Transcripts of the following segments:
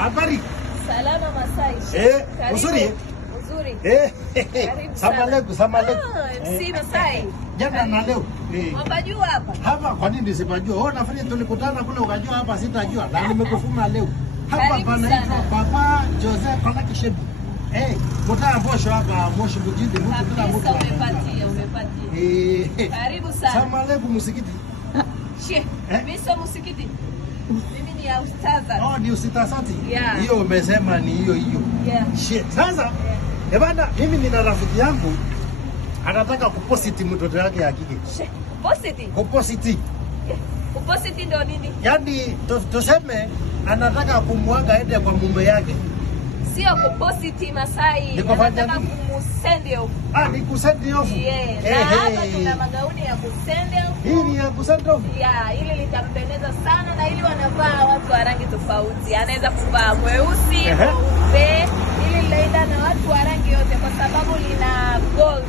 Habari? Salama Masai. Uzuri? Uzuri. Salamu alaykum. MC Masai. Jana na leo. Unajua hapa? Hapa kwa nini sipajua? Wewe nafikiri tulikutana kule ukajua hapa sitajua. Na nimekufuma leo. Hapa panaitwa Papa Jose pana Kishebu. Mtaa Mbosho hapa Moshi Bujindi mtu bila mtu. Umepatia. Karibu sana. Salamu alaykum msikiti. Sheikh, mimi sio msikiti. Mimi ni ustaza. Ni ustazati. Yeah. Hiyo umesema ni hiyo. Yeah. Shit. Sasa, bwana mimi nina rafiki yangu anataka kupositi mtoto wake ya kike. Positi? Kupositi. Kupositi ndio nini? Yaani tuseme anataka kumwaga aende kwa mume yake. Sio kupositi Masai. Anataka kumusende off. Ni kusende off. Yeah. Hapa tuna magauni ya kusende off. Hii ni ya kusende off. Yeah, hili litampendeza sana na hili wanavaa watu wa rangi tofauti. Anaweza kuvaa mweusi, mweupe. Hili linaenda na watu wa rangi yote kwa sababu lina gold.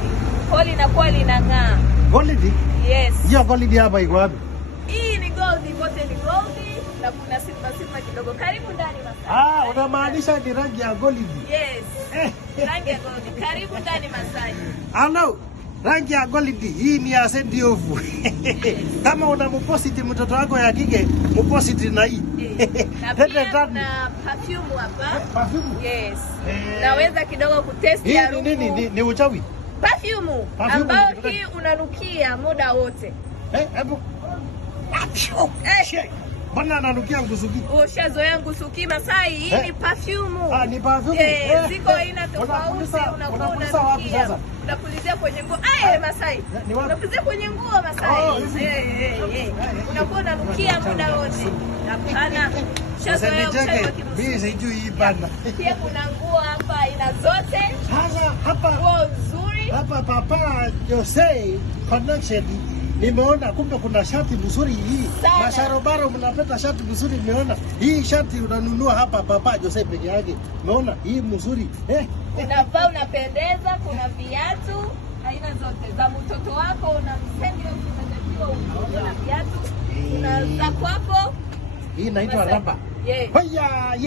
Kwa linakuwa linang'aa. Gold? Yes. Hiyo gold hapa iko wapi? Hii ni gold, kote ni gold na kuna silver kidogo. Karibu ndani Masai. Unamaanisha ni rangi ya gold? Yes. Rangi ya gold. Karibu ndani Masai. Hello. Rangi ya gold hii ni ya send off. Kama unampositi mtoto wako ya kike, mpositi na hii. Na pia kuna perfume hapa. Perfume? Yes. Naweza kidogo kutesti harufu. Ni uchawi? Perfume ambayo hii unanukia muda wote. Hebu. Bwana ananukia ngusuki. Ushazoea ngusuki Masai, hii ni perfume. Ni perfume. Ziko aina tofauti, unakuwa unanukia. Unapulizia kwenye nguo. Masai. Unapulizia kwenye nguo Masai. Unakuwa unanukia muda wote. Hapana. Ushazoea uchawi. Mimi sijui hii bana. Pia kuna nguo hapa aina zote. Sasa hapa nguo nzuri. Hapa Papa Jose connection. Nimeona kumbe kuna shati nzuri hii. Masharobaro mnapata shati nzuri nimeona. Hii shati unanunua hapa Papa Jose peke yake. Umeona hii nzuri. Unavaa unapendeza, kuna viatu aina zote za mtoto wako unamsendi unatakiwa una viatu. Kuna za kwako. Hii inaitwa raba. Haya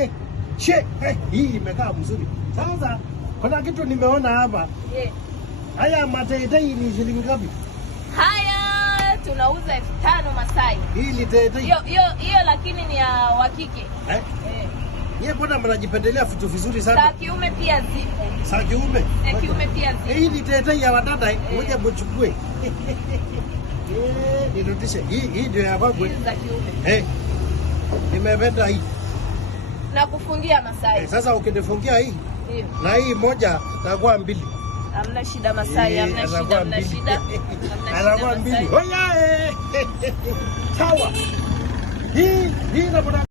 hii imekaa mzuri. Sasa kuna kitu nimeona hapa. Haya mateitei ni shilingi ngapi? Haya tunauza 5,000 Masai. Hii ni teitei. Hiyo lakini ni ya wa kike. Yeye mbona mnajipendelea vitu vizuri sana? Za kiume pia zipo. Za kiume? Kiume pia zipo. Hii ni teitei ya wadada, ngoja mchukue. Nirudishe. Hii ndio ya babu. Za kiume. Nimependa hii. Na kufungia Masai. Sasa ukinifungia hii. Ndio. Na hii moja itakuwa 2. Hamna shida Masai, hamna shida. Anakuwa 2. Sawa. Hii